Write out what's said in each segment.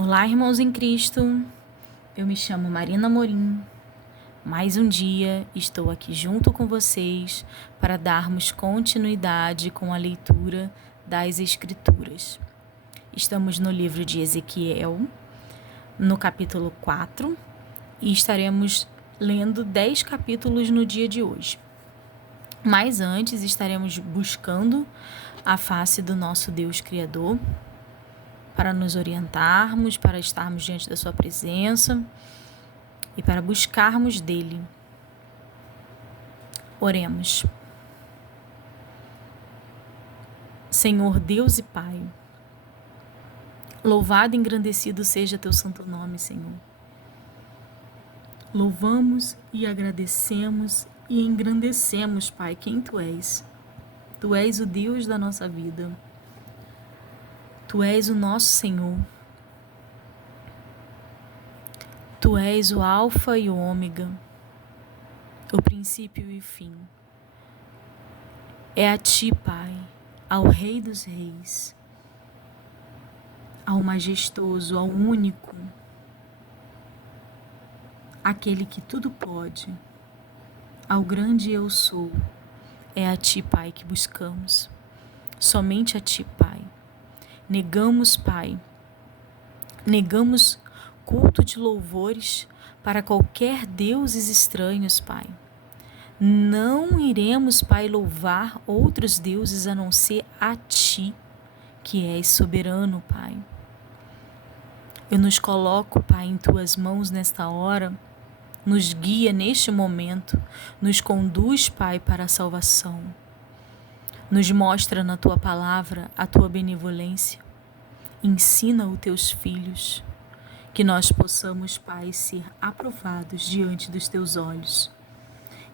Olá, irmãos em Cristo, eu me chamo Marina Morim. Mais um dia estou aqui junto com vocês para darmos continuidade com a leitura das Escrituras. Estamos no livro de Ezequiel, no capítulo 4, e estaremos lendo 10 capítulos no dia de hoje. Mas antes estaremos buscando a face do nosso Deus Criador, para nos orientarmos, para estarmos diante da sua presença e para buscarmos dele. Oremos. Senhor Deus e Pai, louvado e engrandecido seja teu santo nome, Senhor. Louvamos e agradecemos e engrandecemos, Pai, quem tu és. Tu és o Deus da nossa vida. Tu és o nosso Senhor. Tu és o Alfa e o Ômega, o princípio e o fim. É a Ti, Pai, ao Rei dos Reis, ao majestoso, ao único, aquele que tudo pode, ao grande eu sou. É a Ti, Pai, que buscamos. Somente a Ti, Pai. Negamos, Pai, negamos culto de louvores para qualquer deuses estranhos, Pai. Não iremos, Pai, louvar outros deuses a não ser a Ti, que és soberano, Pai. Eu nos coloco, Pai, em Tuas mãos nesta hora. Nos guia neste momento. Nos conduz, Pai, para a salvação. Nos mostra na Tua palavra a Tua benevolência. Ensina os Teus filhos. Que nós possamos, Pai, ser aprovados diante dos Teus olhos.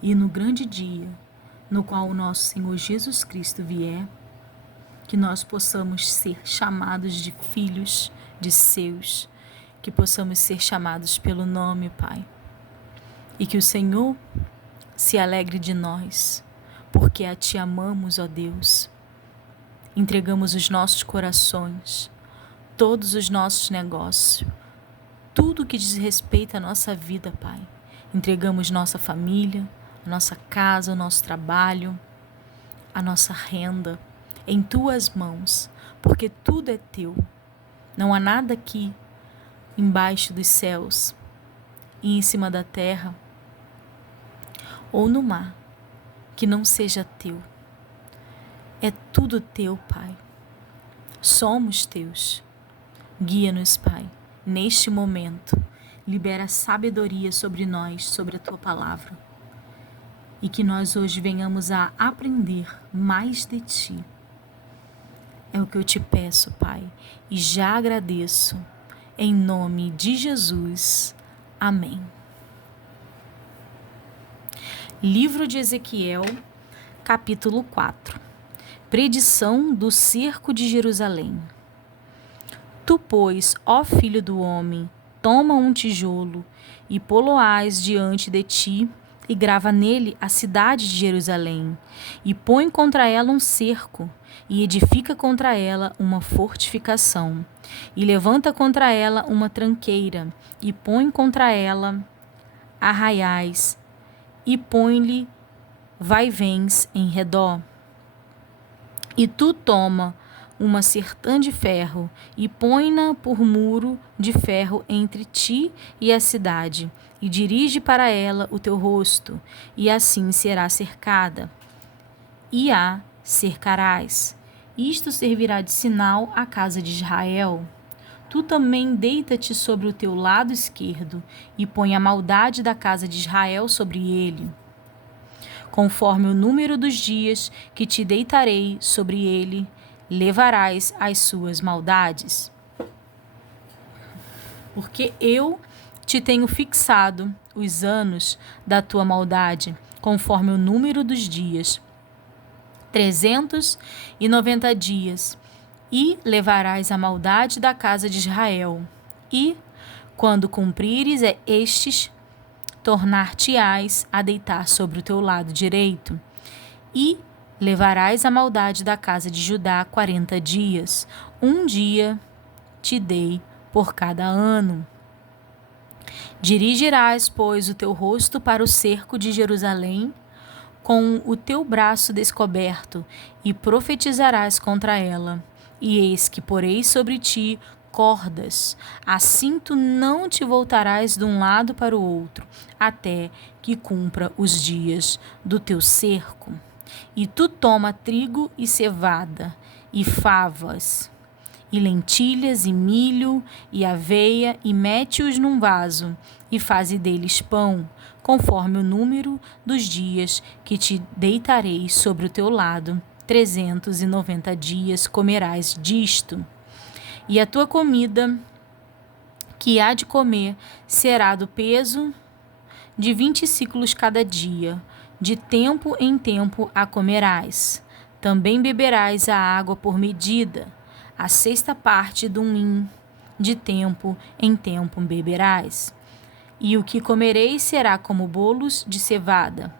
E no grande dia, no qual o nosso Senhor Jesus Cristo vier, que nós possamos ser chamados de filhos de seus, que possamos ser chamados pelo nome, Pai. E que o Senhor se alegre de nós, porque a Ti amamos, ó Deus. Entregamos os nossos corações, todos os nossos negócios, tudo que diz respeito à nossa vida, Pai. Entregamos nossa família, a nossa casa, o nosso trabalho, a nossa renda em Tuas mãos, porque tudo é Teu. Não há nada aqui embaixo dos céus e em cima da terra ou no mar que não seja Teu. É tudo Teu, Pai. Somos Teus. Guia-nos, Pai, neste momento. Libera sabedoria sobre nós, sobre a Tua palavra. E que nós hoje venhamos a aprender mais de Ti. É o que eu Te peço, Pai, e já agradeço. Em nome de Jesus. Amém. Livro de Ezequiel, capítulo 4. Predição do cerco de Jerusalém. Tu, pois, ó filho do homem, toma um tijolo e pô-lo-ás diante de ti, e grava nele a cidade de Jerusalém, e põe contra ela um cerco, e edifica contra ela uma fortificação, e levanta contra ela uma tranqueira, e põe contra ela arraiais, e põe-lhe vaivens em redor. E tu toma uma certã de ferro, e põe-na por muro de ferro entre ti e a cidade, e dirige para ela o teu rosto, e assim será cercada. E a cercarás. Isto servirá de sinal à casa de Israel. Tu também deita-te sobre o teu lado esquerdo, e põe a maldade da casa de Israel sobre ele. Conforme o número dos dias que te deitarei sobre ele, levarás as suas maldades. Porque eu te tenho fixado os anos da tua maldade, conforme o número dos dias, 390 dias, e levarás a maldade da casa de Israel. E, quando cumprires estes, tornar-te-ás a deitar sobre o teu lado direito, e levarás a maldade da casa de Judá 40 dias. Um dia te dei por cada ano. Dirigirás, pois, o teu rosto para o cerco de Jerusalém, com o teu braço descoberto, e profetizarás contra ela. E eis que porei sobre ti cordas, assim tu não te voltarás de um lado para o outro, até que cumpra os dias do teu cerco. E tu toma trigo e cevada, e favas, e lentilhas, e milho, e aveia, e mete-os num vaso, e faze deles pão, conforme o número dos dias que te deitarei sobre o teu lado. 390 dias comerás disto. E a tua comida que há de comer será do peso de 20 ciclos cada dia. De tempo em tempo a comerás. Também beberás a água por medida, a sexta parte de um hin. De tempo em tempo beberás. E o que comereis será como bolos de cevada,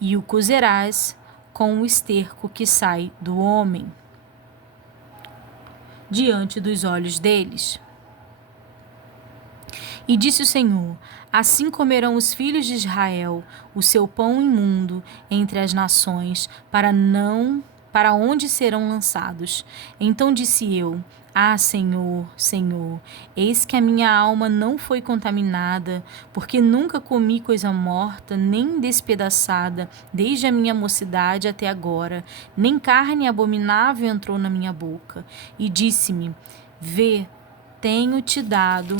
e o cozerás com o esterco que sai do homem, diante dos olhos deles. E disse o Senhor: assim comerão os filhos de Israel o seu pão imundo entre as nações, para onde serão lançados. Então disse eu: ah, Senhor, Senhor, eis que a minha alma não foi contaminada, porque nunca comi coisa morta, nem despedaçada, desde a minha mocidade até agora, nem carne abominável entrou na minha boca. E disse-me: vê, tenho-te dado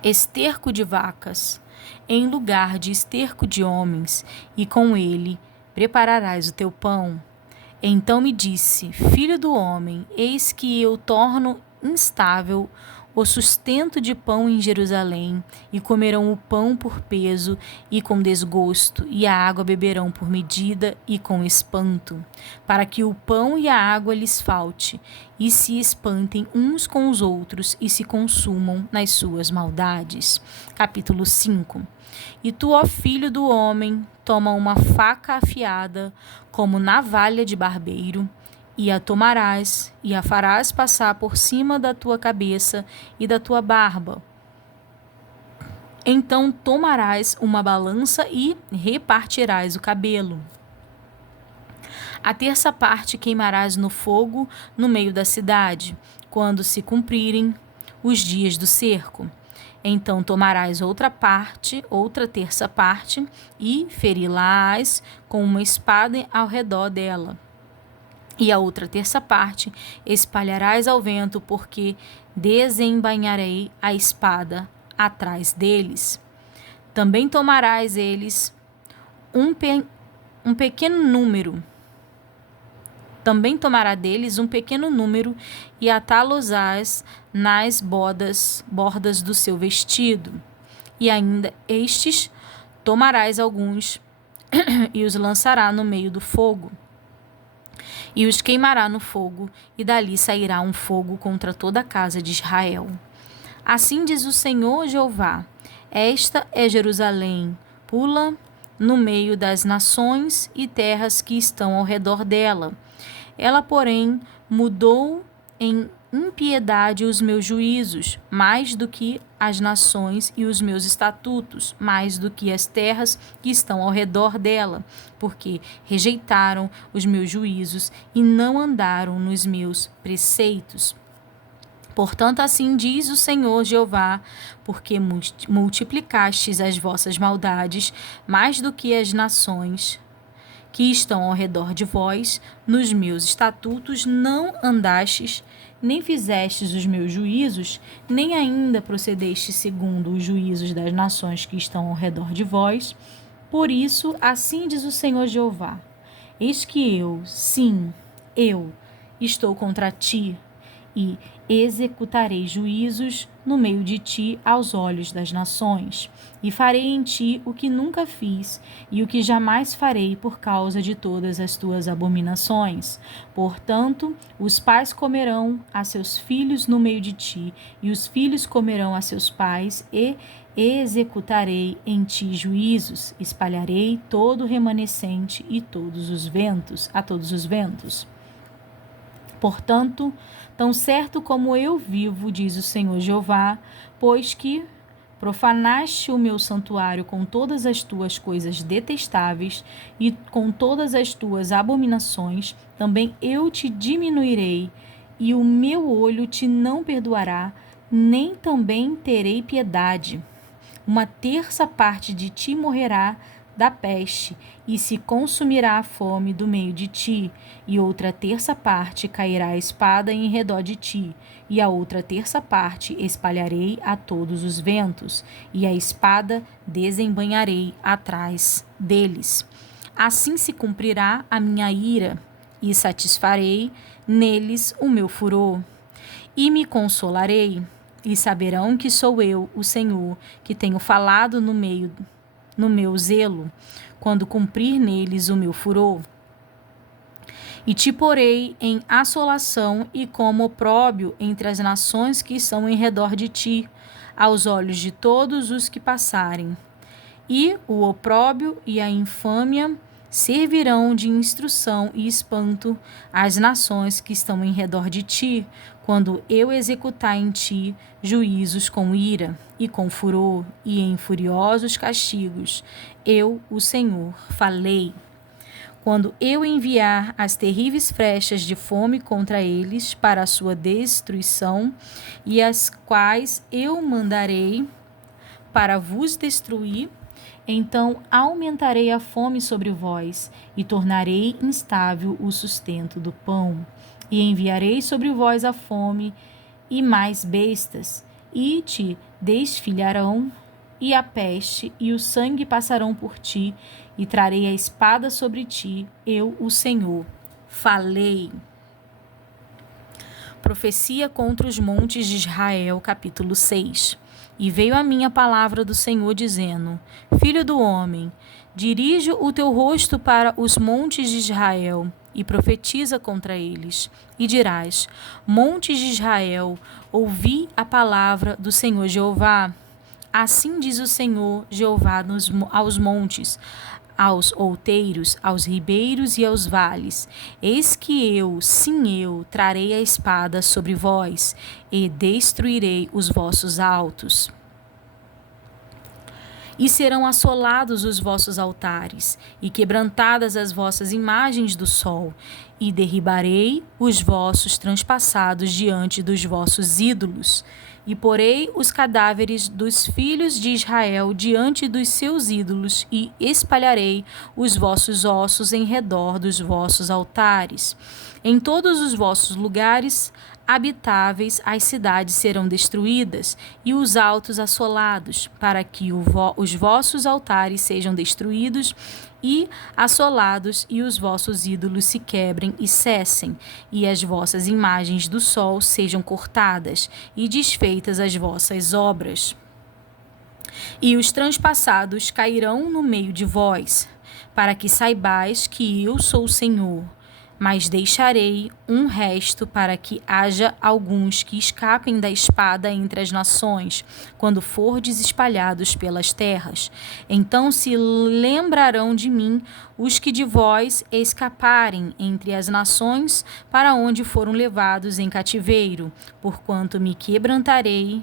esterco de vacas, em lugar de esterco de homens, e com ele prepararás o teu pão. Então me disse: filho do homem, eis que eu torno instável o sustento de pão em Jerusalém, e comerão o pão por peso e com desgosto, e a água beberão por medida e com espanto, para que o pão e a água lhes falte, e se espantem uns com os outros e se consumam nas suas maldades. Capítulo 5. E tu, ó filho do homem, toma uma faca afiada, como navalha de barbeiro, e a tomarás, e a farás passar por cima da tua cabeça e da tua barba. Então tomarás uma balança e repartirás o cabelo. A terça parte queimarás no fogo no meio da cidade, quando se cumprirem os dias do cerco. Então tomarás outra terça parte, e feri-la-ás com uma espada ao redor dela. E a outra terça parte espalharás ao vento, porque desembainharei a espada atrás deles. Também tomarás eles um pequeno número. Também tomará deles um pequeno número, e atá-los-ás nas bordas do seu vestido. E ainda estes tomarás alguns, e os lançará no meio do fogo, e os queimará no fogo, e dali sairá um fogo contra toda a casa de Israel. Assim diz o Senhor Jeová: esta é Jerusalém, pula no meio das nações e terras que estão ao redor dela. Ela, porém, mudou em impiedade os meus juízos, mais do que as nações, e os meus estatutos, mais do que as terras que estão ao redor dela, porque rejeitaram os meus juízos e não andaram nos meus preceitos. Portanto, assim diz o Senhor Jeová: porque multiplicastes as vossas maldades mais do que as nações que estão ao redor de vós, nos meus estatutos não andastes, nem fizestes os meus juízos, nem ainda procedestes segundo os juízos das nações que estão ao redor de vós. Por isso, assim diz o Senhor Jeová: eis que eu, sim, eu, estou contra ti, e executarei juízos no meio de ti aos olhos das nações, e farei em ti o que nunca fiz e o que jamais farei por causa de todas as tuas abominações. Portanto, os pais comerão a seus filhos no meio de ti, e os filhos comerão a seus pais, e executarei em ti juízos, espalharei todo o remanescente a todos os ventos. Portanto, tão certo como eu vivo, diz o Senhor Jeová, pois que profanaste o meu santuário com todas as tuas coisas detestáveis e com todas as tuas abominações, também eu te diminuirei, e o meu olho te não perdoará, nem também terei piedade. Uma terça parte de ti morrerá da peste, e se consumirá a fome do meio de ti, e outra terça parte cairá a espada em redor de ti, e a outra terça parte espalharei a todos os ventos, e a espada desembainharei atrás deles. Assim se cumprirá a minha ira, e satisfarei neles o meu furor, e me consolarei, e saberão que sou eu, o Senhor, que tenho falado no meu zelo, quando cumprir neles o meu furor. E te porei em assolação e como opróbio entre as nações que estão em redor de ti, aos olhos de todos os que passarem. E o opróbio e a infâmia servirão de instrução e espanto às nações que estão em redor de ti, quando eu executar em ti juízos com ira e com furor e em furiosos castigos. Eu, o Senhor, falei. Quando eu enviar as terríveis flechas de fome contra eles para a sua destruição, e as quais eu mandarei para vos destruir, então aumentarei a fome sobre vós, e tornarei instável o sustento do pão. E enviarei sobre vós a fome e mais bestas, e te desfilharão, e a peste e o sangue passarão por ti, e trarei a espada sobre ti, eu, o Senhor. Falei. Profecia contra os montes de Israel, capítulo 6. E veio a mim a palavra do Senhor, dizendo: Filho do homem, dirige o teu rosto para os montes de Israel, e profetiza contra eles. E dirás: Montes de Israel, ouvi a palavra do Senhor Jeová. Assim diz o Senhor Jeová aos montes, aos outeiros, aos ribeiros e aos vales: Eis que eu, sim eu, trarei a espada sobre vós, e destruirei os vossos altos. E serão assolados os vossos altares, e quebrantadas as vossas imagens do sol, e derribarei os vossos transpassados diante dos vossos ídolos. E porei os cadáveres dos filhos de Israel diante dos seus ídolos, e espalharei os vossos ossos em redor dos vossos altares. Em todos os vossos lugares habitáveis as cidades serão destruídas, e os altos assolados, para que os vossos altares sejam destruídos e assolados, e os vossos ídolos se quebrem e cessem, e as vossas imagens do sol sejam cortadas, e desfeitas as vossas obras. E os transpassados cairão no meio de vós, para que saibais que eu sou o Senhor. Mas deixarei um resto para que haja alguns que escapem da espada entre as nações, quando fordes espalhados pelas terras. Então se lembrarão de mim os que de vós escaparem entre as nações para onde foram levados em cativeiro, porquanto me quebrantei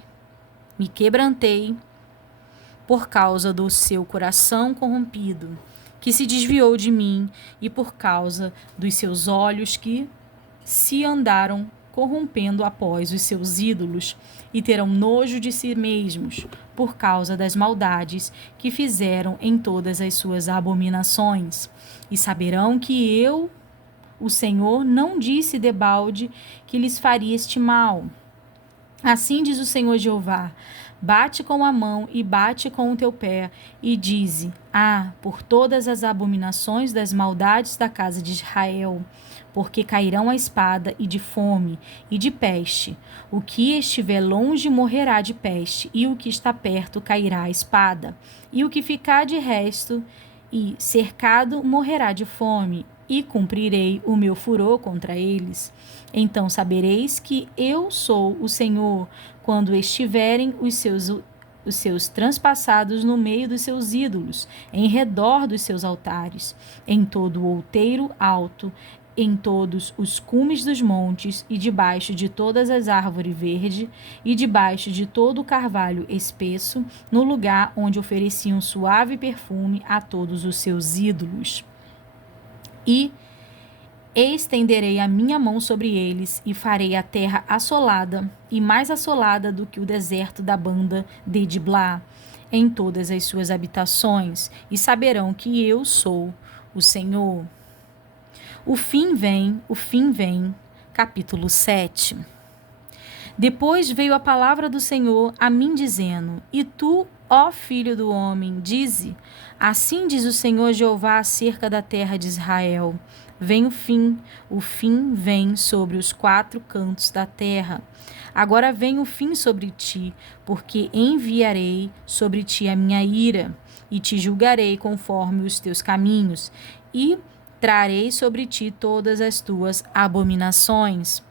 por causa do seu coração corrompido, que se desviou de mim, e por causa dos seus olhos que se andaram corrompendo após os seus ídolos, e terão nojo de si mesmos, por causa das maldades que fizeram em todas as suas abominações. E saberão que eu, o Senhor, não disse debalde que lhes faria este mal. Assim diz o Senhor Jeová: bate com a mão e bate com o teu pé, e dize: por todas as abominações das maldades da casa de Israel, porque cairão a espada e de fome e de peste. O que estiver longe morrerá de peste, e o que está perto cairá a espada. E o que ficar de resto e cercado morrerá de fome, e cumprirei o meu furor contra eles. Então sabereis que eu sou o Senhor, quando estiverem os seus transpassados no meio dos seus ídolos, em redor dos seus altares, em todo o outeiro alto, em todos os cumes dos montes, e debaixo de todas as árvores verdes, e debaixo de todo o carvalho espesso, no lugar onde ofereciam suave perfume a todos os seus ídolos. E estenderei a minha mão sobre eles, e farei a terra assolada, e mais assolada do que o deserto da banda de Diblá, em todas as suas habitações, e saberão que eu sou o Senhor. O fim vem. Capítulo 7. Depois veio a palavra do Senhor a mim, dizendo: E tu, ó filho do homem, dize: Assim diz o Senhor Jeová acerca da terra de Israel: Vem o fim vem sobre os 4 cantos da terra. Agora vem o fim sobre ti, porque enviarei sobre ti a minha ira, e te julgarei conforme os teus caminhos, e trarei sobre ti todas as tuas abominações.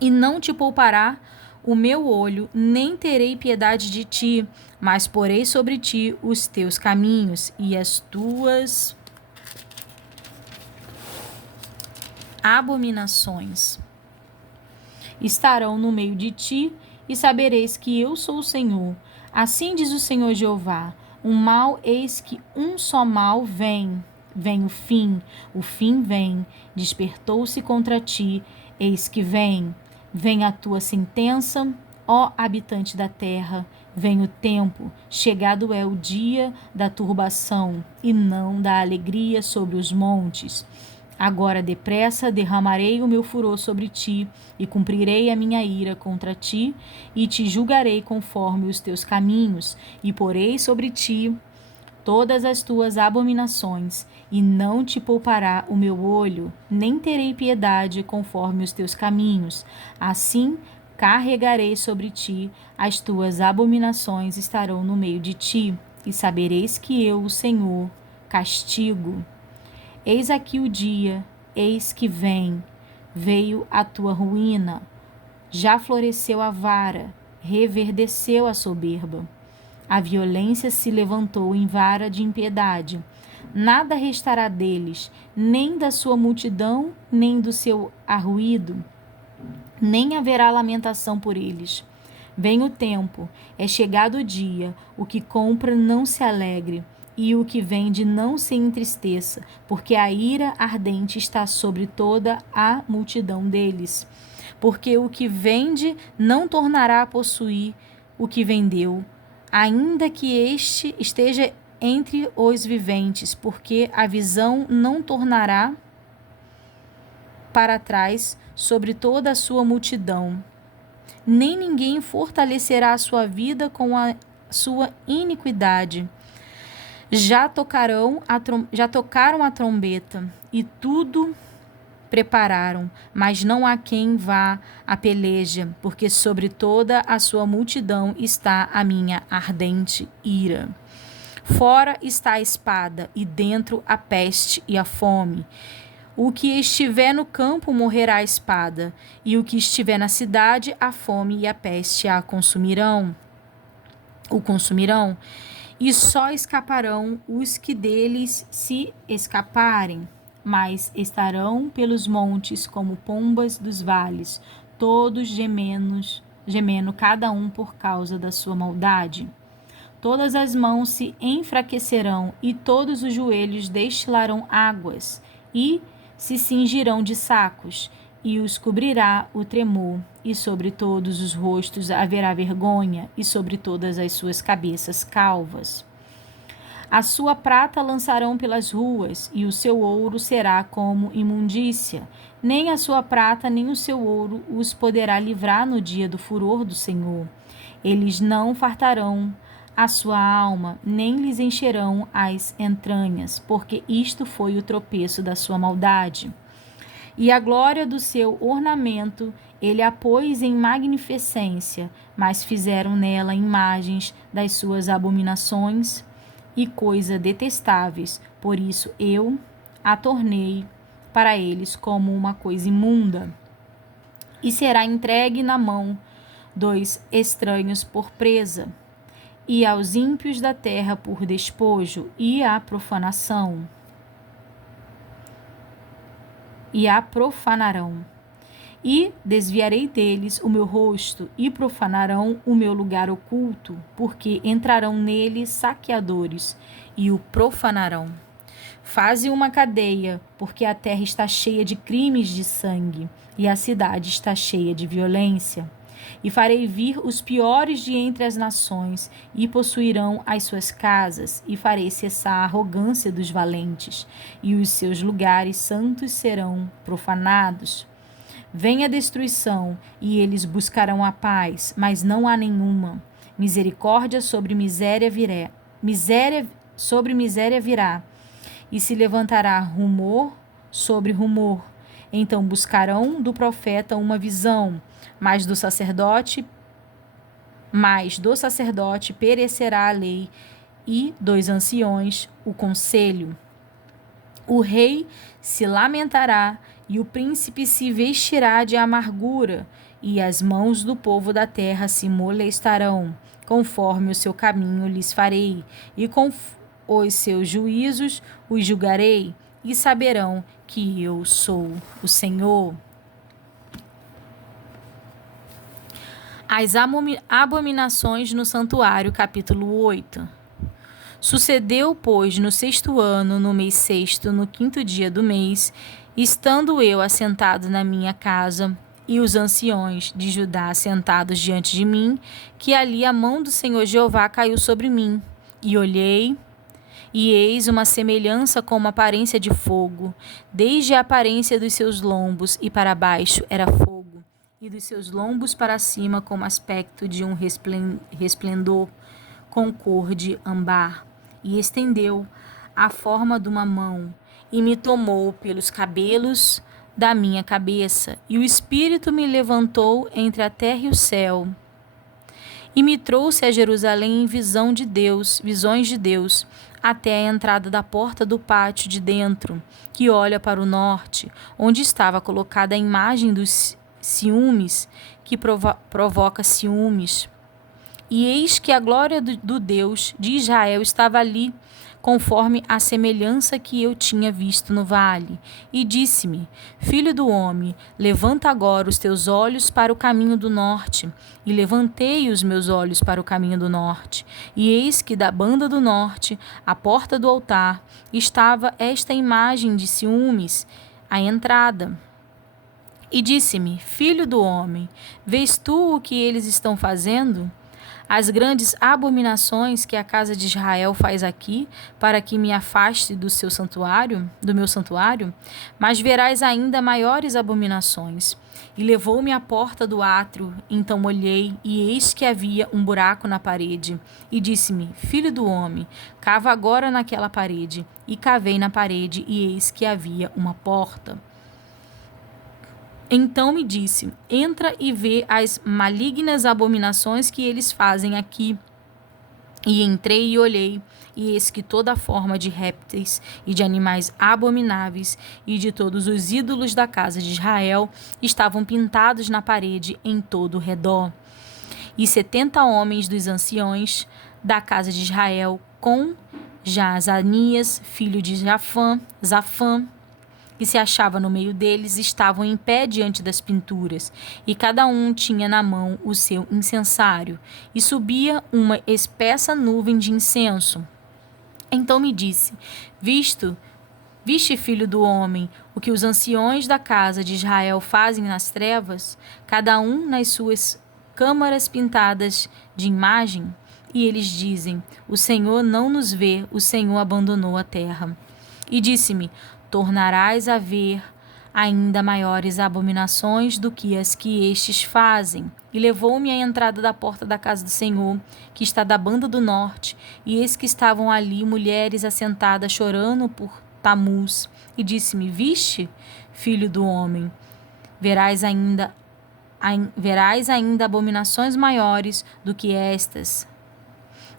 E não te poupará o meu olho, nem terei piedade de ti, mas porei sobre ti os teus caminhos e as tuas abominações estarão no meio de ti, e sabereis que eu sou o Senhor. Assim diz o Senhor Jeová: um mal, eis que um só mal vem. Vem o fim vem, despertou-se contra ti, eis que vem. Vem a tua sentença, ó habitante da terra, vem o tempo, chegado é o dia da turbação, e não da alegria sobre os montes. Agora depressa derramarei o meu furor sobre ti, e cumprirei a minha ira contra ti, e te julgarei conforme os teus caminhos, e porei sobre ti todas as tuas abominações, e não te poupará o meu olho, nem terei piedade conforme os teus caminhos. Assim carregarei sobre ti, as tuas abominações estarão no meio de ti, e sabereis que eu, o Senhor, castigo. Eis aqui o dia, eis que vem, veio a tua ruína, já floresceu a vara, reverdeceu a soberba. A violência se levantou em vara de impiedade. Nada restará deles, nem da sua multidão, nem do seu arruído, nem haverá lamentação por eles. Vem o tempo, é chegado o dia, o que compra não se alegre, e o que vende não se entristeça, porque a ira ardente está sobre toda a multidão deles. Porque o que vende não tornará a possuir o que vendeu, ainda que este esteja entre os viventes, porque a visão não tornará para trás sobre toda a sua multidão. Nem ninguém fortalecerá a sua vida com a sua iniquidade. Já tocaram a trombeta, e tudo prepararam, mas não há quem vá à peleja, porque sobre toda a sua multidão está a minha ardente ira. Fora está a espada, e dentro a peste e a fome. O que estiver no campo morrerá a espada, e o que estiver na cidade, a fome e a peste o consumirão, e só escaparão os que deles se escaparem. Mas estarão pelos montes como pombas dos vales, todos gemendo cada um por causa da sua maldade. Todas as mãos se enfraquecerão, e todos os joelhos destilarão águas, e se cingirão de sacos, e os cobrirá o tremor, e sobre todos os rostos haverá vergonha, e sobre todas as suas cabeças calvas. A sua prata lançarão pelas ruas, e o seu ouro será como imundícia. Nem a sua prata nem o seu ouro os poderá livrar no dia do furor do Senhor. Eles não fartarão a sua alma, nem lhes encherão as entranhas, porque isto foi o tropeço da sua maldade. E a glória do seu ornamento ele a pôs em magnificência, mas fizeram nela imagens das suas abominações e coisas detestáveis. Por isso eu a tornei para eles como uma coisa imunda, e será entregue na mão dos estranhos por presa, e aos ímpios da terra por despojo e a profanação. e a profanarão. E desviarei deles o meu rosto, e profanarão o meu lugar oculto, porque entrarão nele saqueadores, e o profanarão. Faze uma cadeia, porque a terra está cheia de crimes de sangue, e a cidade está cheia de violência. E farei vir os piores de entre as nações, e possuirão as suas casas, e farei cessar a arrogância dos valentes, e os seus lugares santos serão profanados. Vem a destruição, e eles buscarão a paz, mas não há nenhuma. Misericórdia sobre miséria virá. Miséria sobre miséria virá, e se levantará rumor sobre rumor. Então buscarão do profeta uma visão, mas do sacerdote perecerá a lei, e dos anciões o conselho. O rei se lamentará, e o príncipe se vestirá de amargura, e as mãos do povo da terra se molestarão, conforme o seu caminho lhes farei, e com os seus juízos os julgarei, e saberão que eu sou o Senhor. As abominações no santuário, capítulo 8. Sucedeu, pois, no 6º ano, no mês 6º, no 5º dia do mês, estando eu assentado na minha casa, e os anciões de Judá sentados diante de mim, que ali a mão do Senhor Jeová caiu sobre mim. E olhei, e eis uma semelhança com uma aparência de fogo, desde a aparência dos seus lombos e para baixo era fogo, e dos seus lombos para cima como aspecto de um resplendor com cor de âmbar. E estendeu a forma de uma mão, e me tomou pelos cabelos da minha cabeça, e o Espírito me levantou entre a terra e o céu, e me trouxe a Jerusalém em visões de Deus, até a entrada da porta do pátio de dentro, que olha para o norte, onde estava colocada a imagem dos ciúmes, que provoca ciúmes. E eis que a glória do Deus de Israel estava ali, conforme a semelhança que eu tinha visto no vale. E disse-me: Filho do homem, levanta agora os teus olhos para o caminho do norte. E levantei os meus olhos para o caminho do norte. E eis que da banda do norte, à porta do altar, estava esta imagem de ciúmes, à entrada. E disse-me: Filho do homem, vês tu o que eles estão fazendo? As grandes abominações que a casa de Israel faz aqui, para que me afaste do meu santuário, mas verás ainda maiores abominações. E levou-me à porta do átrio, então olhei, e eis que havia um buraco na parede. E disse-me: Filho do homem, cava agora naquela parede. E cavei na parede, e eis que havia uma porta. Então me disse: entra e vê as malignas abominações que eles fazem aqui. E entrei e olhei, e eis que toda forma de répteis e de animais abomináveis e de todos os ídolos da casa de Israel estavam pintados na parede em todo o redor. E 70 homens dos anciões da casa de Israel, com Jaazanias, filho de Zafã, que se achava no meio deles, estavam em pé diante das pinturas, e cada um tinha na mão o seu incensário, e subia uma espessa nuvem de incenso. Então me disse: Viste, filho do homem, o que os anciões da casa de Israel fazem nas trevas, cada um nas suas câmaras pintadas de imagem? E eles dizem: o Senhor não nos vê, o Senhor abandonou a terra. E disse-me: tornarás a ver ainda maiores abominações do que as que estes fazem. E levou-me à entrada da porta da casa do Senhor, que está da banda do norte, e eis que estavam ali mulheres assentadas chorando por Tamuz. E disse-me: Viste, filho do homem, verás ainda abominações maiores do que estas.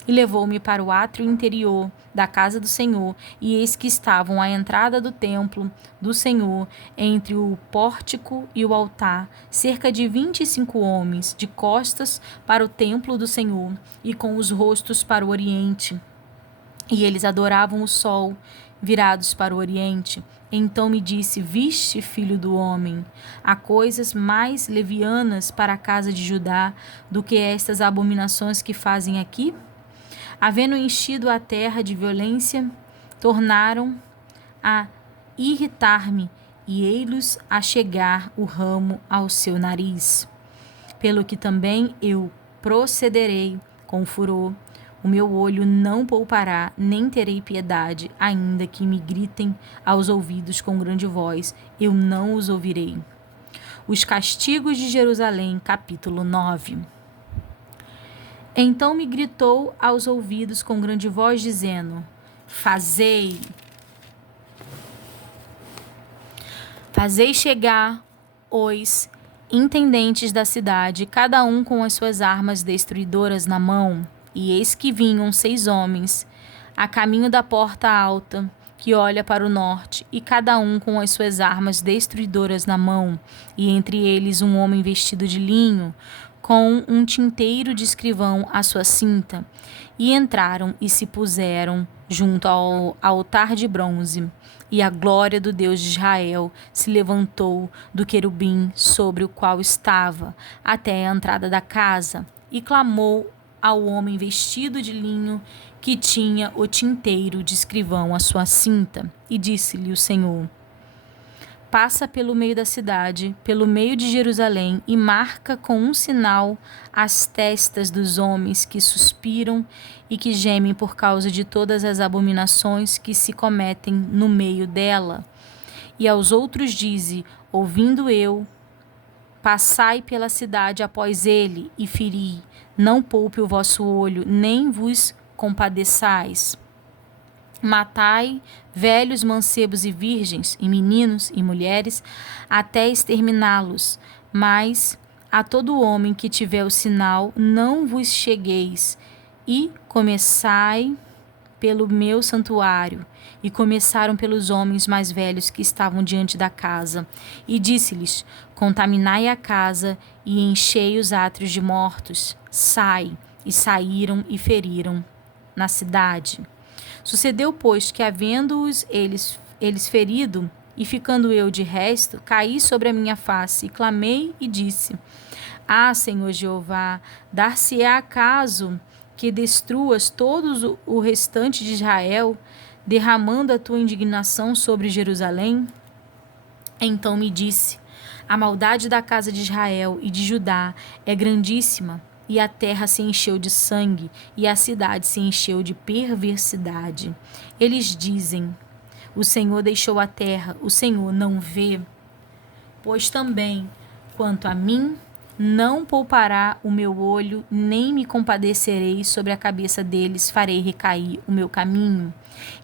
E levou-me para o átrio interior da casa do Senhor, e eis que estavam à entrada do templo do Senhor, entre o pórtico e o altar, cerca de 25 homens, de costas para o templo do Senhor, e com os rostos para o oriente. E eles adoravam o sol, virados para o oriente. Então me disse: Viste, filho do homem, há coisas mais levianas para a casa de Judá do que estas abominações que fazem aqui? Havendo enchido a terra de violência, tornaram a irritar-me, e ei-los a chegar o ramo ao seu nariz. Pelo que também eu procederei com furor. O meu olho não poupará, nem terei piedade, ainda que me gritem aos ouvidos com grande voz, eu não os ouvirei. Os castigos de Jerusalém, capítulo 9. Então me gritou aos ouvidos com grande voz, dizendo: Fazei chegar os intendentes da cidade, cada um com as suas armas destruidoras na mão. E eis que vinham 6 homens, a caminho da porta alta, que olha para o norte, e cada um com as suas armas destruidoras na mão, e entre eles um homem vestido de linho, com um tinteiro de escrivão à sua cinta. E entraram e se puseram junto ao altar de bronze. E a glória do Deus de Israel se levantou do querubim sobre o qual estava, até a entrada da casa, e clamou ao homem vestido de linho, que tinha o tinteiro de escrivão à sua cinta, e disse-lhe o Senhor: Passa pelo meio da cidade, pelo meio de Jerusalém, e marca com um sinal as testas dos homens que suspiram e que gemem por causa de todas as abominações que se cometem no meio dela. E aos outros dize: ouvindo eu, passai pela cidade após ele, e feri, não poupe o vosso olho, nem vos compadeçais. Matai velhos, mancebos e virgens, e meninos e mulheres, até exterminá-los. Mas a todo homem que tiver o sinal, não vos chegueis. E começai pelo meu santuário. E começaram pelos homens mais velhos que estavam diante da casa. E disse-lhes: contaminai a casa e enchei os átrios de mortos. Sai. E saíram e feriram na cidade. Sucedeu, pois, que havendo-os eles ferido, e ficando eu de resto, caí sobre a minha face, e clamei e disse: Ah, Senhor Jeová, dar-se-á acaso que destruas todo o restante de Israel, derramando a tua indignação sobre Jerusalém? Então me disse: a maldade da casa de Israel e de Judá é grandíssima, e a terra se encheu de sangue, e a cidade se encheu de perversidade. Eles dizem: o Senhor deixou a terra, o Senhor não vê. Pois também, quanto a mim, não poupará o meu olho, nem me compadecerei, sobre a cabeça deles farei recair o meu caminho.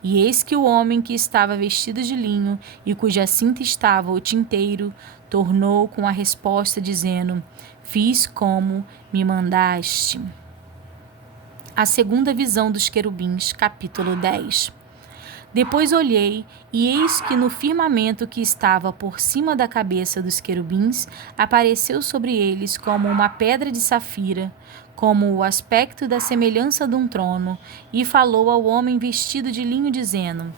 E eis que o homem que estava vestido de linho, e cuja cinta estava o tinteiro, tornou com a resposta, dizendo: Fiz como me mandaste. A segunda visão dos querubins, capítulo 10. Depois olhei, e eis que no firmamento que estava por cima da cabeça dos querubins, apareceu sobre eles como uma pedra de safira, como o aspecto da semelhança de um trono, e falou ao homem vestido de linho, dizendo: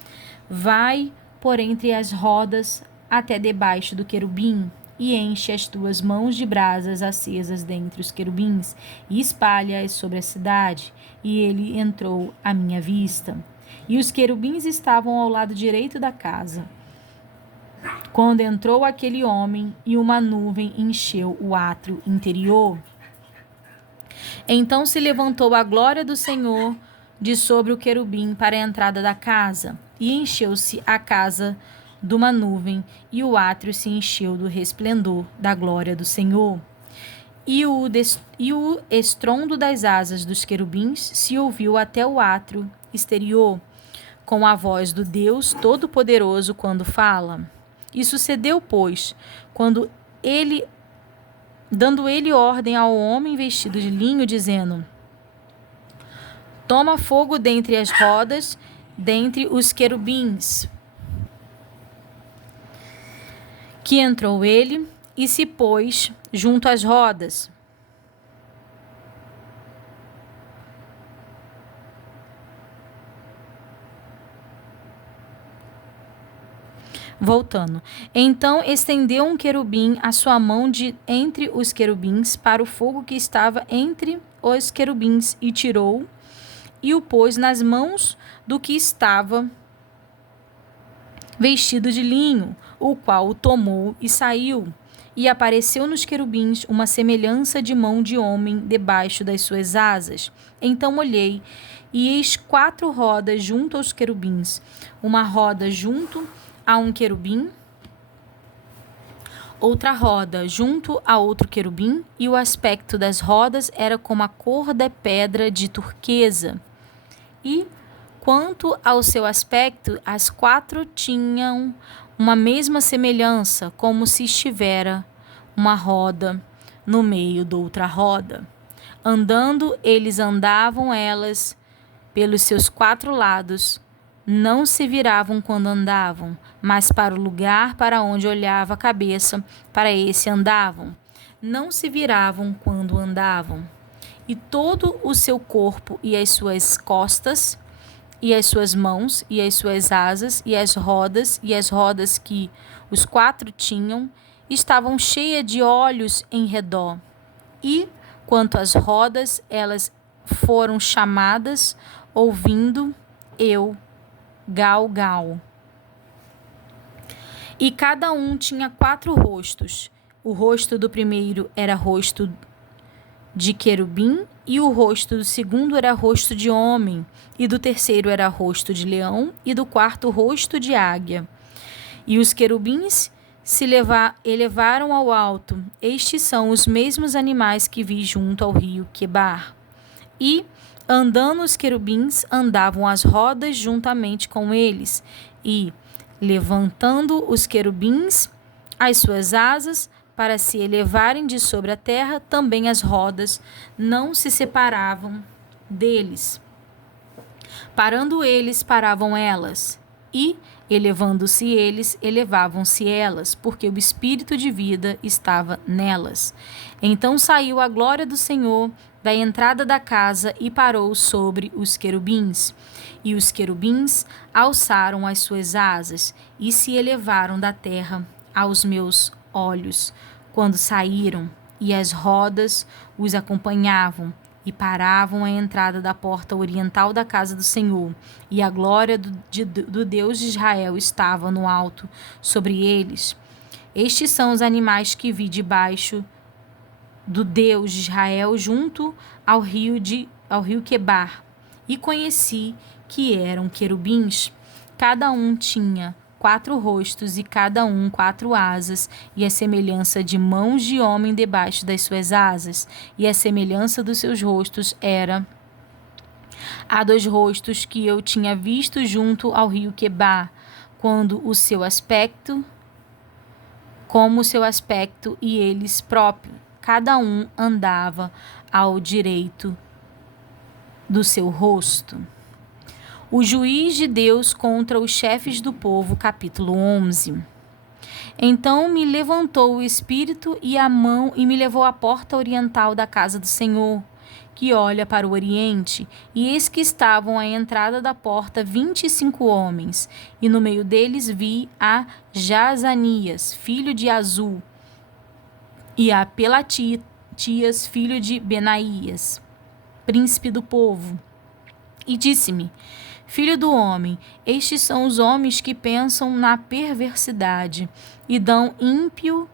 Vai por entre as rodas até debaixo do querubim, e enche as tuas mãos de brasas acesas dentre os querubins, e espalha-as sobre a cidade. E ele entrou à minha vista. E os querubins estavam ao lado direito da casa. Quando entrou aquele homem, e uma nuvem encheu o átrio interior. Então se levantou a glória do Senhor de sobre o querubim para a entrada da casa, e encheu-se a casa de uma nuvem, e o átrio se encheu do resplendor da glória do Senhor. E o estrondo das asas dos querubins se ouviu até o átrio exterior, com a voz do Deus Todo-Poderoso quando fala. E sucedeu, pois, dando ele ordem ao homem vestido de linho, dizendo: Toma fogo dentre as rodas, dentre os querubins. Que entrou ele e se pôs junto às rodas. Voltando. Então estendeu um querubim a sua mão de entre os querubins para o fogo que estava entre os querubins e tirou e o pôs nas mãos do que estava vestido de linho, o qual o tomou e saiu. E apareceu nos querubins uma semelhança de mão de homem debaixo das suas asas. Então olhei, e eis 4 rodas junto aos querubins, uma roda junto a um querubim, outra roda junto a outro querubim, e o aspecto das rodas era como a cor da pedra de turquesa. E, quanto ao seu aspecto, as 4 tinham uma mesma semelhança, como se estivera uma roda no meio de outra roda. Andando, eles andavam elas pelos seus 4 lados. Não se viravam quando andavam, mas para o lugar para onde olhava a cabeça, para esse andavam. Não se viravam quando andavam. E todo o seu corpo e as suas costas e as suas mãos, e as suas asas, e as rodas que os 4 tinham, estavam cheias de olhos em redor. E, quanto às rodas, elas foram chamadas, ouvindo eu, Galgal. E cada um tinha 4 rostos. O rosto do primeiro era rosto de querubim, e o rosto do segundo era rosto de homem, e do terceiro era rosto de leão, e do quarto rosto de águia. E os querubins se elevaram ao alto. Estes são os mesmos animais que vi junto ao rio Quebar. E, andando os querubins, andavam as rodas juntamente com eles, e, levantando os querubins as suas asas, para se elevarem de sobre a terra, também as rodas não se separavam deles. Parando eles, paravam elas, e, elevando-se eles, elevavam-se elas, porque o espírito de vida estava nelas. Então saiu a glória do Senhor da entrada da casa e parou sobre os querubins. E os querubins alçaram as suas asas e se elevaram da terra aos meus olhos, quando saíram, e as rodas os acompanhavam, e paravam à entrada da porta oriental da casa do Senhor, e a glória do Deus de Israel estava no alto sobre eles. Estes são os animais que vi debaixo do Deus de Israel junto ao rio Quebar, e conheci que eram querubins. Cada um tinha 4 rostos, e cada um 4 asas, e a semelhança de mãos de homem debaixo das suas asas, e a semelhança dos seus rostos era a dos rostos que eu tinha visto junto ao rio Quebar, como o seu aspecto, e eles próprios, cada um andava ao direito do seu rosto. O juiz de Deus contra os chefes do povo, capítulo 11. Então me levantou o espírito e a mão e me levou à porta oriental da casa do Senhor, que olha para o oriente, e eis que estavam à entrada da porta 25 homens, e no meio deles vi a Jazanias, filho de Azul, e a Pelatias, filho de Benaías, príncipe do povo. E disse-me: Filho do homem, estes são os homens que pensam na perversidade e dão ímpio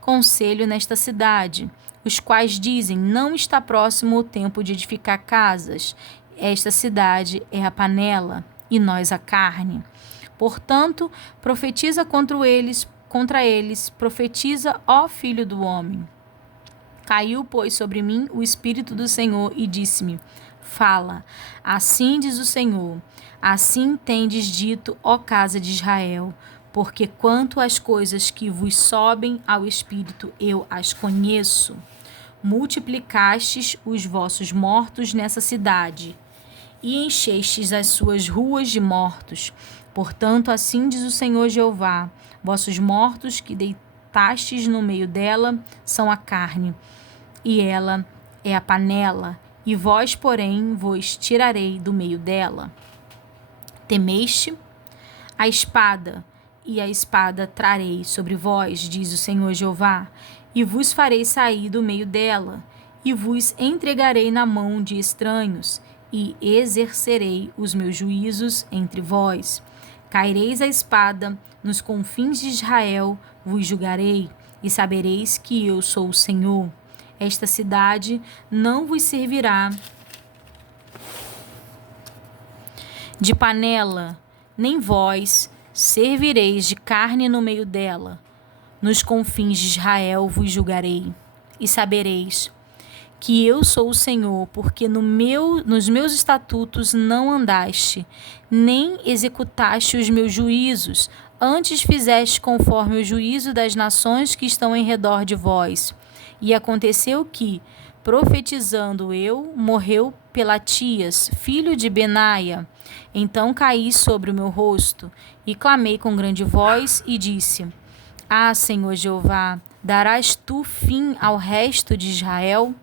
conselho nesta cidade, os quais dizem: não está próximo o tempo de edificar casas. Esta cidade é a panela e nós a carne. Portanto, profetiza contra eles, profetiza, ó filho do homem. Caiu, pois, sobre mim o Espírito do Senhor e disse-me: Fala, assim diz o Senhor, assim tendes dito, ó casa de Israel, porque quanto às coisas que vos sobem ao Espírito, eu as conheço. Multiplicastes os vossos mortos nessa cidade, e enchestes as suas ruas de mortos. Portanto, assim diz o Senhor Jeová, vossos mortos que deitastes no meio dela são a carne, e ela é a panela, e vós, porém, vos tirarei do meio dela. Temeste a espada, e a espada trarei sobre vós, diz o Senhor Jeová, e vos farei sair do meio dela, e vos entregarei na mão de estranhos, e exercerei os meus juízos entre vós. Caireis a espada, nos confins de Israel vos julgarei, e sabereis que eu sou o Senhor. Esta cidade não vos servirá de panela, nem vós servireis de carne no meio dela. Nos confins de Israel vos julgarei, e sabereis que eu sou o Senhor, porque nos meus estatutos não andaste, nem executaste os meus juízos, antes fizeste conforme o juízo das nações que estão em redor de vós. E aconteceu que, profetizando eu, morreu Pelatias, filho de Benaia. Então caí sobre o meu rosto, e clamei com grande voz, e disse: Ah, Senhor Jeová, darás tu fim ao resto de Israel?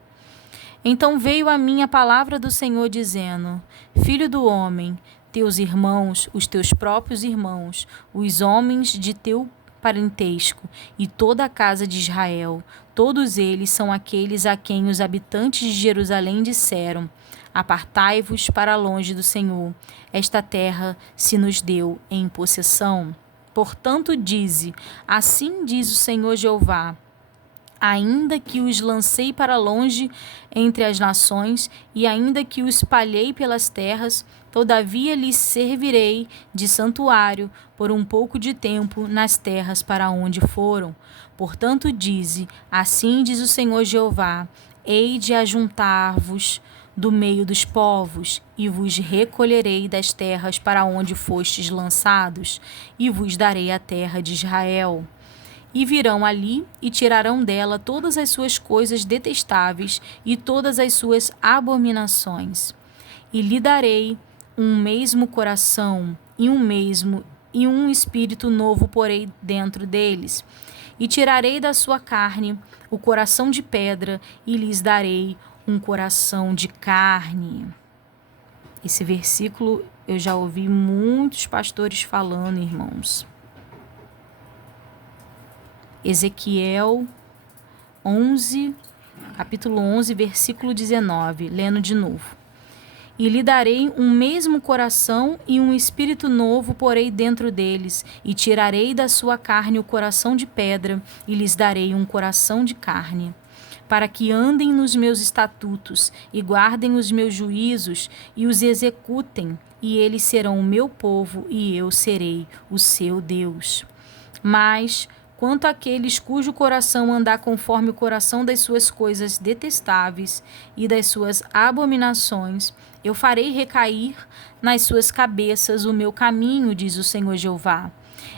Então veio a mim a palavra do Senhor, dizendo: Filho do homem, teus irmãos, os teus próprios irmãos, os homens de teu parentesco e toda a casa de Israel, todos eles são aqueles a quem os habitantes de Jerusalém disseram: Apartai-vos para longe do Senhor, esta terra se nos deu em possessão. Portanto, dize: Assim diz o Senhor Jeová: Ainda que os lancei para longe entre as nações, e ainda que os espalhei pelas terras, todavia lhes servirei de santuário por um pouco de tempo nas terras para onde foram. Portanto, dize: Assim diz o Senhor Jeová: Hei de ajuntar-vos do meio dos povos, e vos recolherei das terras para onde fostes lançados, e vos darei a terra de Israel. E virão ali e tirarão dela todas as suas coisas detestáveis e todas as suas abominações. E lhe darei um mesmo coração e um espírito novo porei dentro deles. E tirarei da sua carne o coração de pedra e lhes darei um coração de carne. Esse versículo eu já ouvi muitos pastores falando, irmãos. Ezequiel 11, capítulo 11, versículo 19, lendo de novo. E lhe darei um mesmo coração e um espírito novo porei dentro deles, e tirarei da sua carne o coração de pedra, e lhes darei um coração de carne, para que andem nos meus estatutos, e guardem os meus juízos, e os executem, e eles serão o meu povo, e eu serei o seu Deus. Mas quanto àqueles cujo coração andar conforme o coração das suas coisas detestáveis e das suas abominações, eu farei recair nas suas cabeças o meu caminho, diz o Senhor Jeová.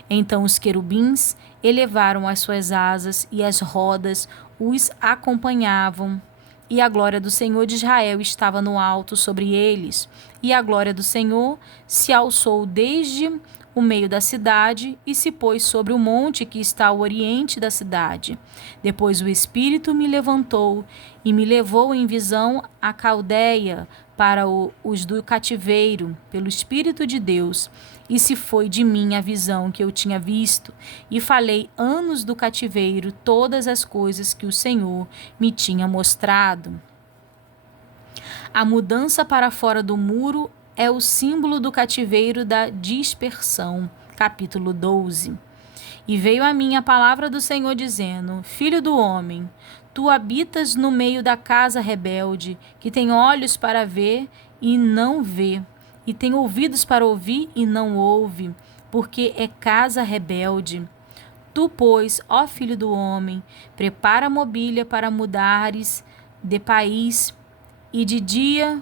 Então os querubins elevaram as suas asas e as rodas os acompanhavam. E a glória do Senhor de Israel estava no alto sobre eles. E a glória do Senhor se alçou desde o meio da cidade e se pôs sobre o monte que está ao oriente da cidade. Depois o Espírito me levantou e me levou em visão à Caldeia para os do cativeiro, pelo Espírito de Deus. E se foi de mim a visão que eu tinha visto, e falei anos do cativeiro todas as coisas que o Senhor me tinha mostrado. A mudança para fora do muro é o símbolo do cativeiro da dispersão. Capítulo 12. E veio a mim a palavra do Senhor dizendo: Filho do homem, tu habitas no meio da casa rebelde, que tem olhos para ver e não vê, e tem ouvidos para ouvir e não ouve, porque é casa rebelde. Tu, pois, ó filho do homem, prepara a mobília para mudares de país, e de dia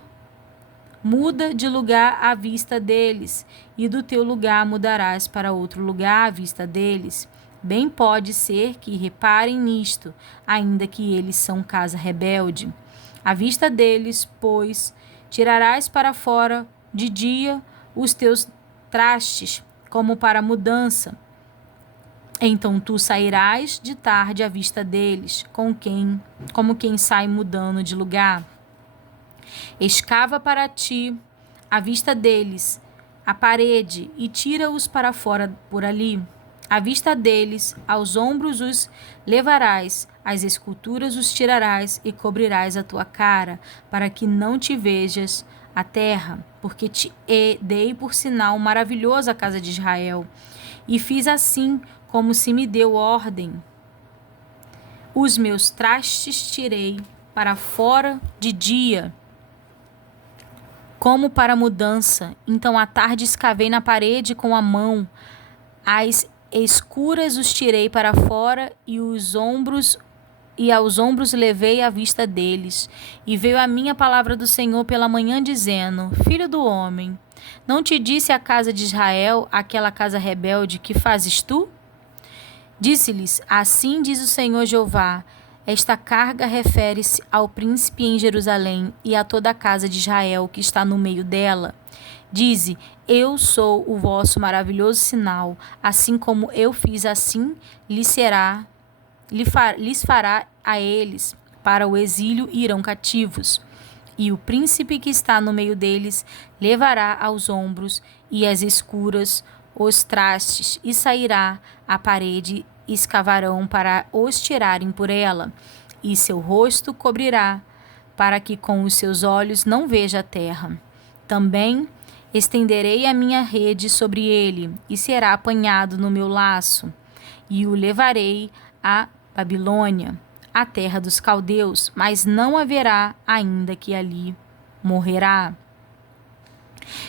muda de lugar à vista deles, e do teu lugar mudarás para outro lugar à vista deles. Bem pode ser que reparem nisto, ainda que eles são casa rebelde. À vista deles, pois, tirarás para fora de dia os teus trastes, como para mudança. Então tu sairás de tarde à vista deles, como quem sai mudando de lugar. Escava para ti, à vista deles, a parede, e tira-os para fora por ali. À vista deles, aos ombros os levarás, as esculturas os tirarás e cobrirás a tua cara, para que não te vejas a terra, porque te dei por sinal maravilhoso a casa de Israel. E fiz assim como se me deu ordem. Os meus trastes tirei para fora de dia, como para mudança. Então à tarde escavei na parede com a mão, as escuras os tirei para fora e aos ombros levei à vista deles. E veio a minha palavra do Senhor pela manhã, dizendo: Filho do homem, não te disse a casa de Israel, aquela casa rebelde, que fazes tu? Disse-lhes: Assim diz o Senhor Jeová: esta carga refere-se ao príncipe em Jerusalém e a toda a casa de Israel que está no meio dela. Dize: Eu sou o vosso maravilhoso sinal, assim como eu fiz, assim lhes fará a eles. Para o exílio irão cativos. E o príncipe que está no meio deles levará aos ombros e às escuras os trastes, e sairá à parede, e escavarão para os tirarem por ela, e seu rosto cobrirá, para que com os seus olhos não veja a terra. Também estenderei a minha rede sobre ele, e será apanhado no meu laço, e o levarei à Babilônia, a terra dos caldeus, mas não haverá ainda que ali morrerá.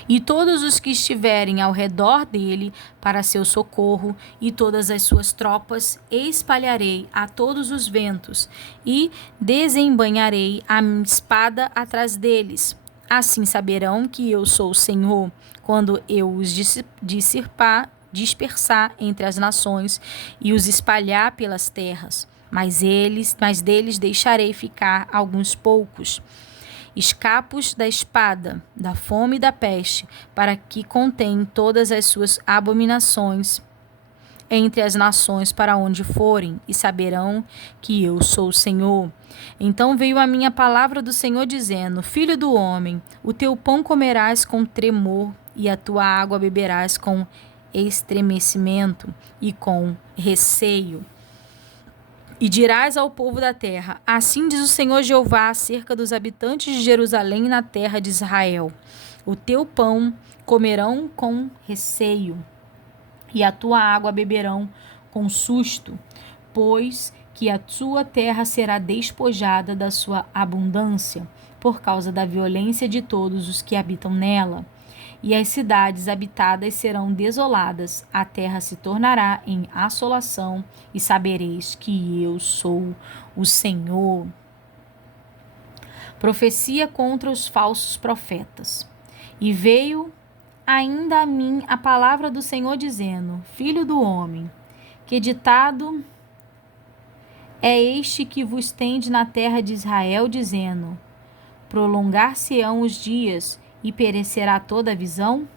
E todos os que estiverem ao redor dele para seu socorro, e todas as suas tropas espalharei a todos os ventos, e desembainharei a minha espada atrás deles. Assim saberão que eu sou o Senhor, quando eu os dispersar entre as nações e os espalhar pelas terras. Mas deles deixarei ficar alguns poucos, escapos da espada, da fome e da peste, para que contém todas as suas abominações entre as nações para onde forem, e saberão que eu sou o Senhor. Então veio a minha palavra do Senhor, dizendo: Filho do homem, o teu pão comerás com tremor, e a tua água beberás com estremecimento e com receio. E dirás ao povo da terra: Assim diz o Senhor Jeová acerca dos habitantes de Jerusalém na terra de Israel: O teu pão comerão com receio, e a tua água beberão com susto, pois que a tua terra será despojada da sua abundância, por causa da violência de todos os que habitam nela. E as cidades habitadas serão desoladas, a terra se tornará em assolação, e sabereis que eu sou o Senhor. Profecia contra os falsos profetas. E veio ainda a mim a palavra do Senhor, dizendo: Filho do homem, que ditado é este que vos tende na terra de Israel, dizendo: Prolongar-se-ão os dias, e perecerá toda a visão?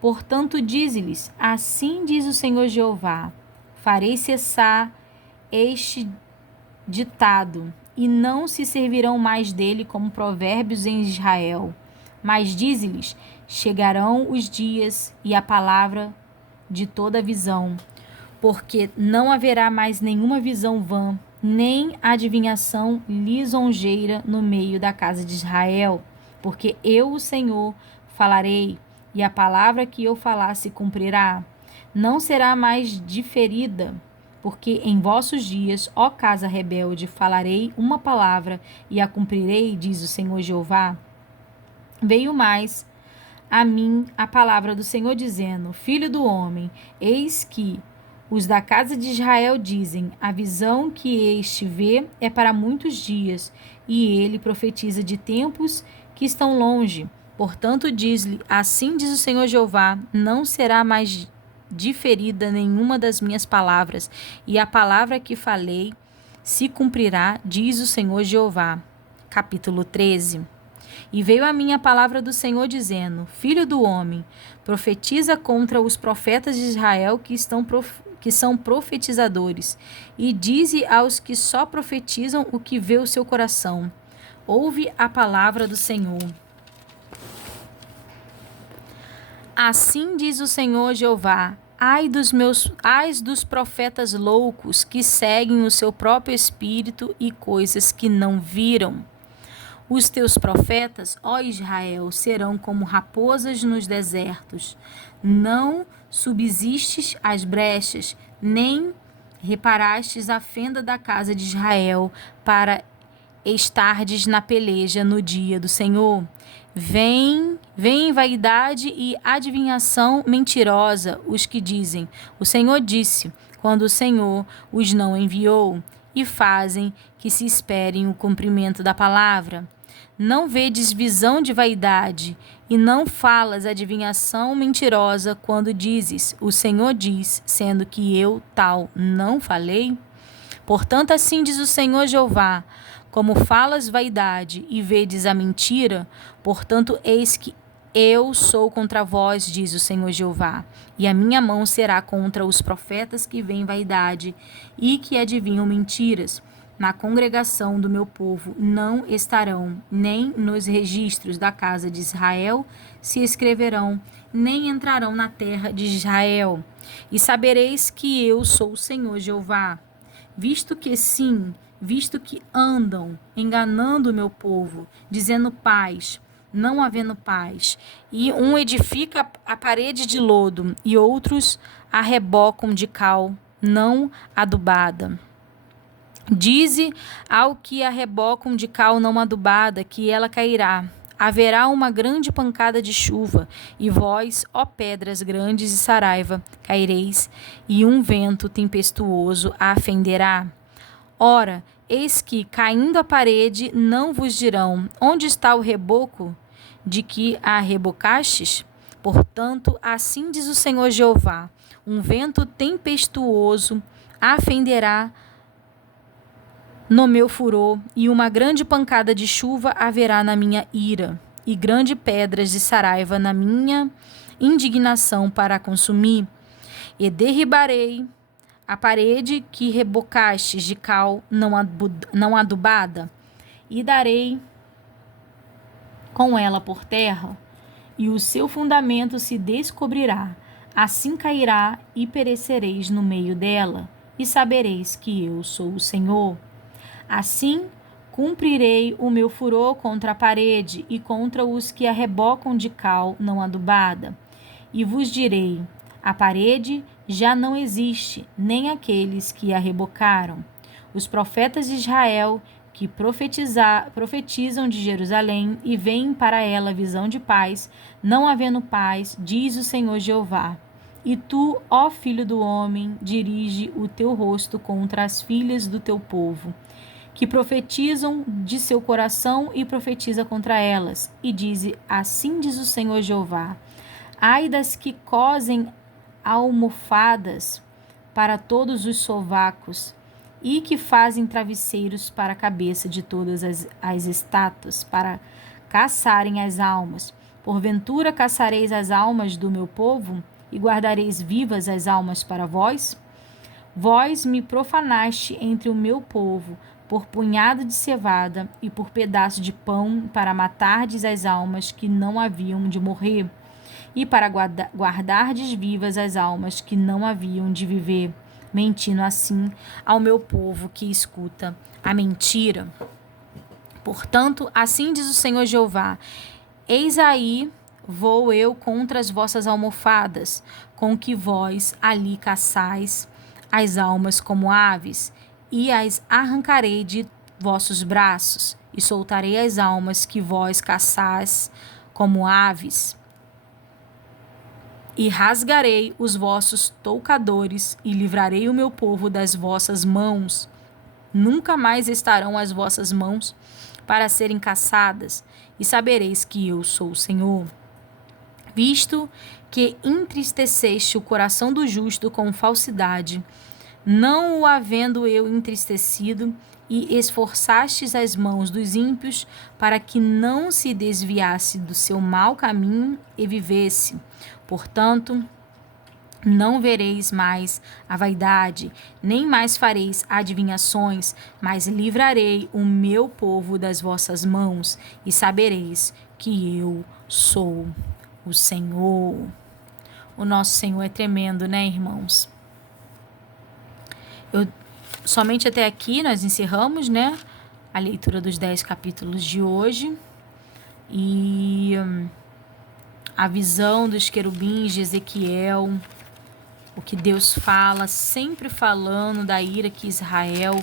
Portanto, dize-lhes: Assim diz o Senhor Jeová: Farei cessar este ditado, e não se servirão mais dele como provérbios em Israel. Mas dize-lhes: Chegarão os dias e a palavra de toda visão, porque não haverá mais nenhuma visão vã, nem adivinhação lisonjeira no meio da casa de Israel. Porque eu, o Senhor, falarei, e a palavra que eu falar se cumprirá. Não será mais diferida, porque em vossos dias, ó casa rebelde, falarei uma palavra e a cumprirei, diz o Senhor Jeová. Veio mais a mim a palavra do Senhor, dizendo: Filho do homem, eis que os da casa de Israel dizem: A visão que este vê é para muitos dias, e ele profetiza de tempos que estão longe. Portanto, diz-lhe: Assim diz o Senhor Jeová: Não será mais diferida nenhuma das minhas palavras, e a palavra que falei se cumprirá, diz o Senhor Jeová. Capítulo 13. E veio a mim a palavra do Senhor, dizendo: Filho do homem, profetiza contra os profetas de Israel que são profetizadores, e dize aos que só profetizam o que vê o seu coração: Ouve a palavra do Senhor. Assim diz o Senhor Jeová: Ai dos profetas loucos que seguem o seu próprio espírito e coisas que não viram. Os teus profetas, ó Israel, serão como raposas nos desertos. Não subsistes as brechas, nem reparastes a fenda da casa de Israel, para estardes na peleja no dia do Senhor. Vem vaidade e adivinhação mentirosa os que dizem: o Senhor disse, quando o Senhor os não enviou, e fazem que se esperem o cumprimento da palavra. Não vedes visão de vaidade, e não falas adivinhação mentirosa quando dizes: o Senhor diz, sendo que eu tal não falei? Portanto, assim diz o Senhor Jeová: como falas vaidade e vedes a mentira, portanto, eis que eu sou contra vós, diz o Senhor Jeová, e a minha mão será contra os profetas que veem vaidade e que adivinham mentiras. Na congregação do meu povo não estarão, nem nos registros da casa de Israel se escreverão, nem entrarão na terra de Israel. E sabereis que eu sou o Senhor Jeová. Visto que andam enganando o meu povo, dizendo paz, não havendo paz, e um edifica a parede de lodo, e outros a rebocam de cal não adubada. Dize ao que a rebocam de cal não adubada, que ela cairá. Haverá uma grande pancada de chuva, e vós, ó pedras grandes e saraiva, caireis, e um vento tempestuoso a fenderá. Ora, eis que, caindo a parede, não vos dirão: onde está o reboco de que a rebocastes? Portanto, assim diz o Senhor Jeová: um vento tempestuoso a fenderá no meu furor, e uma grande pancada de chuva haverá na minha ira, e grandes pedras de saraiva na minha indignação para consumir. E derribarei a parede que rebocastes de cal não adubada, e darei com ela por terra, e o seu fundamento se descobrirá. Assim cairá e perecereis no meio dela, e sabereis que eu sou o Senhor. Assim cumprirei o meu furor contra a parede e contra os que a rebocam de cal não adubada. E vos direi: a parede já não existe, nem aqueles que a rebocaram. Os profetas de Israel que profetizam de Jerusalém e veem para ela visão de paz, não havendo paz, diz o Senhor Jeová. E tu, ó filho do homem, dirige o teu rosto contra as filhas do teu povo, que profetizam de seu coração e profetiza contra elas, e diz: assim diz o Senhor Jeová: ai das que cosem almofadas para todos os sovacos, e que fazem travesseiros para a cabeça de todas as estátuas, para caçarem as almas. Porventura caçareis as almas do meu povo, e guardareis vivas as almas para vós? Vós me profanaste entre o meu povo, por punhado de cevada e por pedaço de pão, para matardes as almas que não haviam de morrer, e para guardardes vivas as almas que não haviam de viver, mentindo assim ao meu povo que escuta a mentira. Portanto, assim diz o Senhor Jeová: eis aí vou eu contra as vossas almofadas, com que vós ali caçais as almas como aves, e as arrancarei de vossos braços, e soltarei as almas que vós caçais como aves, e rasgarei os vossos toucadores, e livrarei o meu povo das vossas mãos. Nunca mais estarão as vossas mãos para serem caçadas, e sabereis que eu sou o Senhor. Visto que entristeceste o coração do justo com falsidade, não o havendo eu entristecido, e esforçastes as mãos dos ímpios para que não se desviasse do seu mau caminho e vivesse. Portanto, não vereis mais a vaidade, nem mais fareis adivinhações, mas livrarei o meu povo das vossas mãos, e sabereis que eu sou o Senhor. O nosso Senhor é tremendo, né, irmãos? Somente até aqui nós encerramos, né, a leitura dos 10 capítulos de hoje. E a visão dos querubins de Ezequiel, o que Deus fala, sempre falando da ira que Israel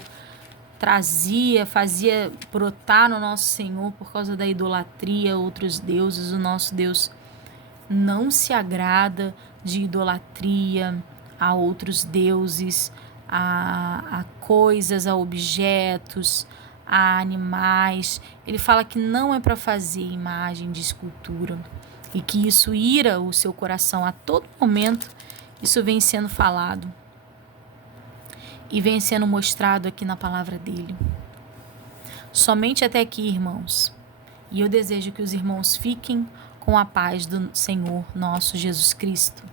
fazia brotar no nosso Senhor por causa da idolatria a outros deuses. O nosso Deus não se agrada de idolatria a outros deuses, a coisas, a objetos, a animais. Ele fala que não é para fazer imagem de escultura e que isso ira o seu coração a todo momento. Isso vem sendo falado e vem sendo mostrado aqui na palavra dele. Somente até aqui, irmãos. E eu desejo que os irmãos fiquem com a paz do Senhor nosso Jesus Cristo.